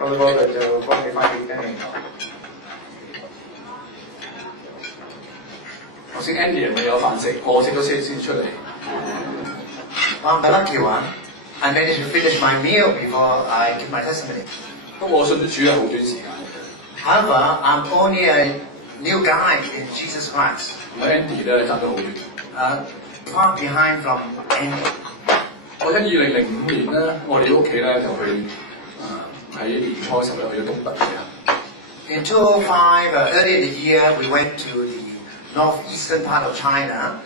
我哋嗰度就幫你翻譯聽明。頭先 Andy 咪有飯食，我食咗先出嚟。I'm the lucky one. I managed to finish my meal before I give my testimony. 不過我信主係好短時間。However, I'm only a new guy in Jesus Christ. 我 Andy 咧爭咗好遠。Far behind from Andy. 我喺2005年咧，我哋屋企咧就去喺年初時候去咗東北旅行。In 2005, early in the year, we went to the northeastern part of China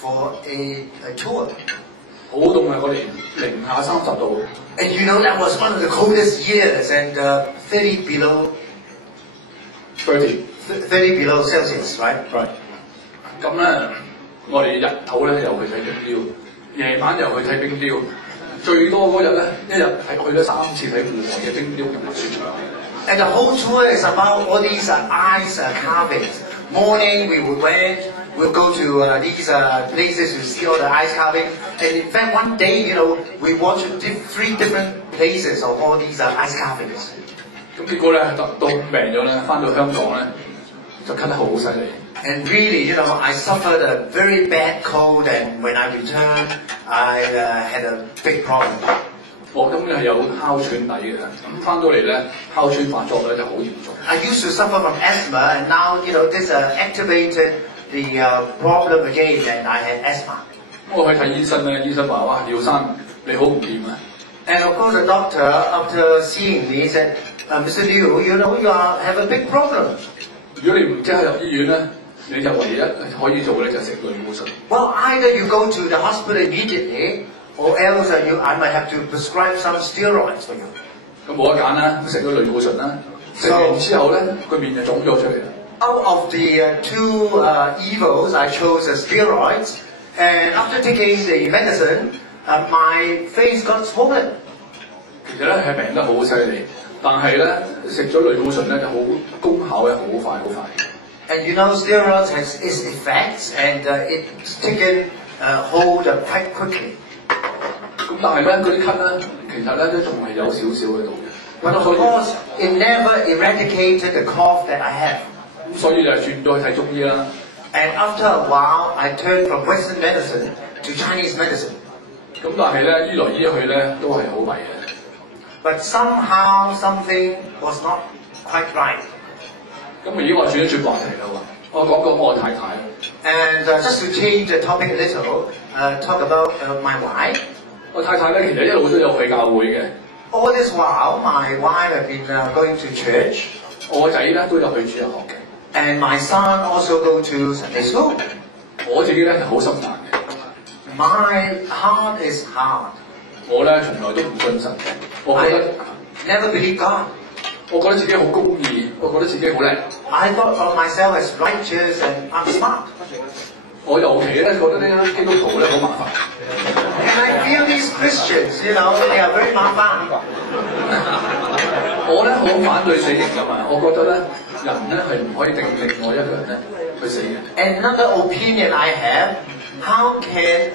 for a tour. 好凍啊！嗰年零下30度。And you know that was one of the coldest years, and 30 below 30 below Celsius, right? Right. 咁咧，我哋日頭咧又去睇冰雕，夜晚又去睇冰雕。最多嗰日咧，一日係去咗3次睇戶外嘅冰雕同埋雪場。And the whole tour is about all these ice carvings. Morning we'll go to these places to see all the ice carving. And in fact, one day, we watched 3 different places of all these ice carvings. 咁結果咧凍病咗咧，翻到香港咧就咳得好犀利。And really, I suffered a very bad cold, and when I returned, I had a big problem. 我咁係有哮喘底嘅，咁翻到嚟咧哮喘發作咧就好嚴重。I used to suffer from asthma, and now this activated the problem again, and I had asthma. 我去睇醫生咧，醫生話：哇，廖生你好唔掂啊！ And of course, the doctor, after seeing me, said, Mr. Liu, you have a big problem. 如果你唔即刻入醫院咧，你就唯一可以做咧就食類固醇。Well, either you go to the hospital immediately, or else I might have to prescribe some steroids for you. 咁冇得揀啦，食咗類固醇啦。食完之後咧，個面就腫咗出嚟啦。Out of the 2 evils, I chose the steroids, and after taking the medicine, my face got swollen. 其實咧係病得好犀利，但係咧食咗類固醇咧就好功效咧好快好快。And steroids has its effects, and it's taken hold quite quickly. 咁但係咧嗰啲咳咧，其實咧都仲係有少少喺度嘅。But of course, it never eradicated the cough that I have. 咁所以就轉咗去睇中醫啦。And after a while, I turned from Western medicine to Chinese medicine. 咁但係咧醫來醫去咧都係好弊嘅。But somehow something was not quite right. 咁而家我轉一轉話題啦喎，我講講我太太。And just to change the topic a little, talk about my wife. 我太太咧其實一路都有去教會嘅。All this while, my wife had been going to church. 我個仔咧都有去主日學嘅。And my son also go to Sunday school. 我自己咧就好心硬嘅。My heart is hard. 我咧從來都唔信神嘅。我覺得 never believe God. 我覺得自己好公義，我覺得自己好叻。I thought of myself as righteous and I'm smart. 我尤其咧覺得呢啲基督徒咧好麻煩。And I feel these Christians, they are very 麻煩。我咧好反對死刑㗎嘛，我覺得咧人咧係唔可以定另外一個人咧去死嘅。Another opinion I have, how can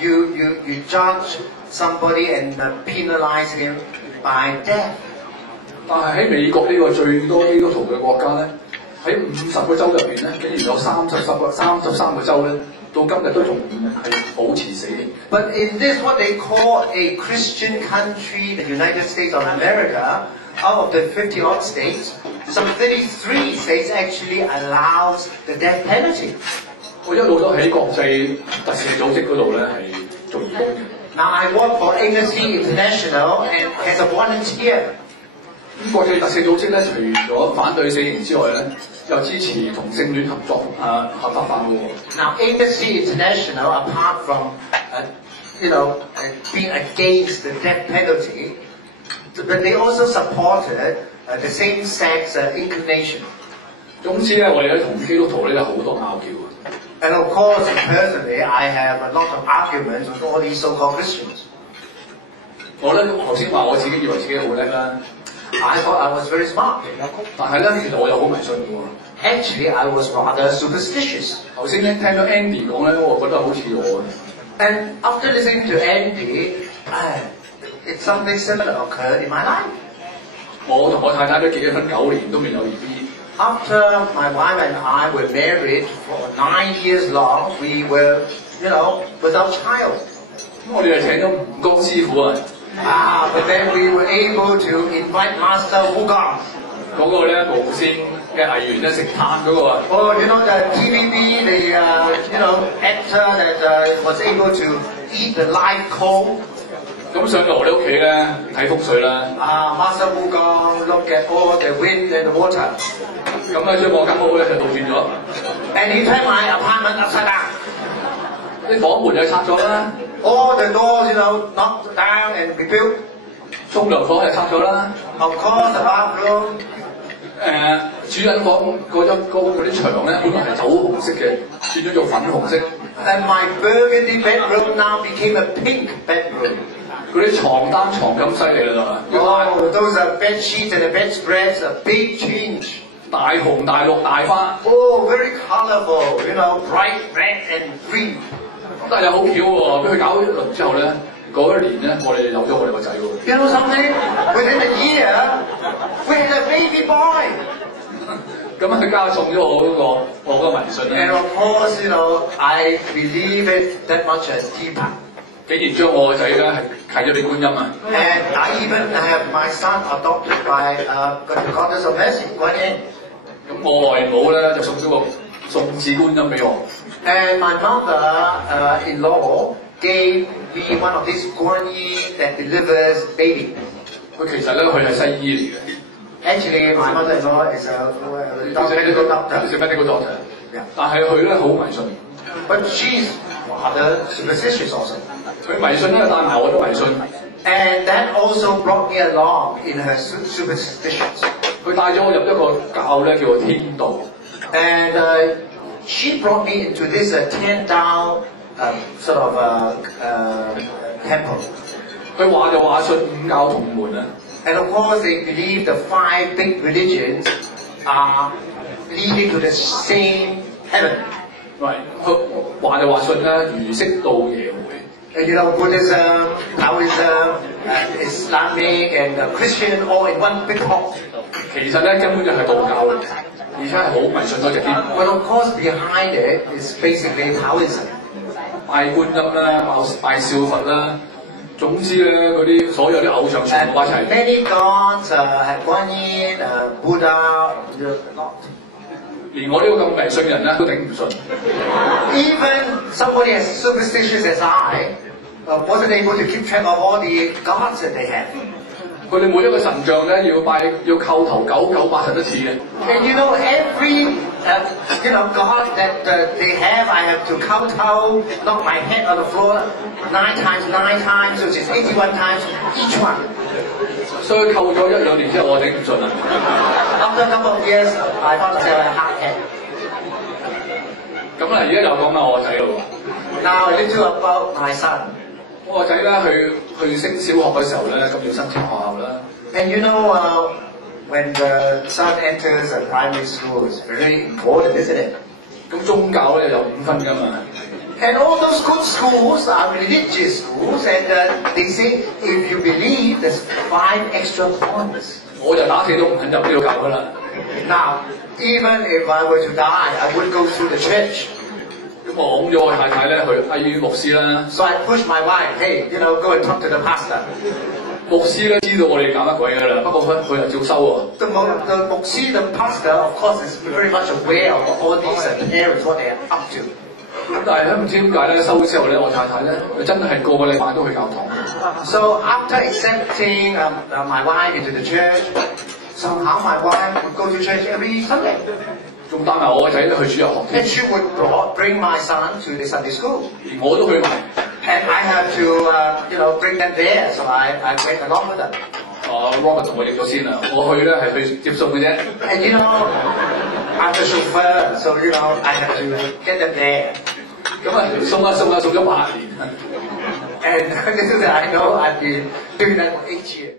you judge somebody and penalize him by death? 但係喺美國呢個最多基督徒嘅國家咧，喺50個州入邊咧，竟然有33個州咧，到今日都仲係保持死刑。But in this what they call a Christian country, the United States of America, out of the 50-odd states, some 33 states actually allows the death penalty. 我一路都喺國際特赦組織嗰度咧係做義工嘅。Now I work for Amnesty International and as a volunteer. 咁國際特赦組織咧，除咗反對死刑之外咧，又支持同性戀合作合法化嘅喎。Now Amnesty International, apart from being against the death penalty, but they also supported the same-sex inclination. 總之咧，我哋咧同基督徒咧有好多拗撬。And of course, personally, I have a lot of arguments with all these so-called Christians. 我咧頭先話我自己以為自己好叻啦。I thought I was very smart. 但係咧，其實我又好迷信嘅喎。Actually, I was rather superstitious. 頭先咧聽到 Andy 講咧，我覺得好似我。And after listening to Andy, something similar occurred in my life. 我同我太太都結咗婚9年都未有 BB。After my wife and I were married for 9 years long, we were, without child. 咁我哋就請咗吳江師傅啊。But then we were able to invite Master Wu Gang. 嗰個咧無線嘅藝員咧食炭嗰個啊。Oh, the TVB, actor that was able to eat the live coal. 咁上嚟我哋屋企咧睇風水啦。Master Wu Gang look at all the wind and the water. 咁咧將我間屋咧就倒轉咗。And he turned my apartment upside down. 啲房門就拆咗啦。All the doors, knocked down and rebuilt. 沖涼房就拆咗啦。Of course, the bathroom. 主人房嗰啲牆咧，本來係酒紅色嘅，轉咗做粉紅色。And my burgundy bedroom now became a pink bedroom. 嗰啲床單床咁犀利啦，係嘛？ Oh, those are bed sheets and the bedspreads, a big change. 大紅大綠大花。Oh, very colorful, bright red and green. 咁但係又好巧喎，俾佢搞一輪之後咧，嗰一年咧，我哋有咗我哋個仔喎。You know something? Within a year, we had a baby boy. 咁佢加重咗我個迷信咧。And of course, I believe it that much deeper. 竟然將我個仔咧係契咗俾觀音啊！ And I even have my son adopted by the Goddess of Mercy, Guan Yin. 咁我外母咧就送咗個送子觀音俾我。And my mother-in-law gave me one of these Guan Yin that delivers baby. 佢其實咧佢係西醫嚟嘅。Actually, my mother-in-law is a medical doctor. He's a medical doctor. Yeah. 但係佢咧好迷信。But she's rather superstitious also. 佢迷信咧，帶埋我都迷信。And that also brought me along in her superstitions. 佢帶咗我入一個教咧，叫做天道。And she brought me into this Tian Dao sort of temple. 佢話就話信五教同門啊。And of course, they believe the 5 big religions are leading to the same heaven. 佢話就話信咧，儒釋道耶回。And Buddhism, Taoism, Islamic, and Christian all in one big pot. 其實咧根本就係道教嚟，而且係好迷信多隻添。But of course, behind it is basically Taoism. 拜觀音啦，拜少佛啦，總之咧嗰啲所有啲偶像全部一齊。Many gods have Guan Yin, Buddha, lot. 連我呢個咁迷信嘅人咧都頂唔順。Even somebody as superstitious as I wasn't able to keep track of all the gods that they have. 佢哋每一個神像咧要叩頭991次嘅。And every god that they have, I have to kowtow, knock my head on the floor 9 times, which is 81 times each one. 所以扣咗1-2年之後，我頂唔順啦。After a couple of years, I found myself a hard head. 咁而家就講下我仔咯。Now a little about my son. 我個仔咧去升小學嘅時候咧，咁要申請學校啦。And when the son enters a primary school, it's very important, isn't it? 咁宗教咧有5分㗎嘛。And all those good schools are religious schools, and they say if you believe, there's 5 extra points. 我就打死都唔肯入呢個教㗎啦。Now, even if I were to die, I would go through the church. 咁我拱咗我太太咧去嗌牧師啦。So I pushed my wife, hey, go and talk to the pastor. 牧師咧知道我哋搞乜鬼㗎啦，不過佢又照收喎。The Muxi, the pastor, of course, is very much aware of all these parents, what they are up to. 咁但係咧唔知點解咧收咗之後咧，我太太咧佢真係個禮拜都去教堂。So after accepting my wife into the church, somehow my wife would go to church every Sunday. 仲帶埋我個仔咧去主日學添。And she would bring my son to the Sunday school. 連我都去埋。And I have to, bring them there, so I went along with them. Robert 同我譯咗先啦，我去咧係去接送嘅啫。And I'm the chauffeur, so I have to get them there. 咁啊送咗8年。And little did I know I've been doing that for 8 years.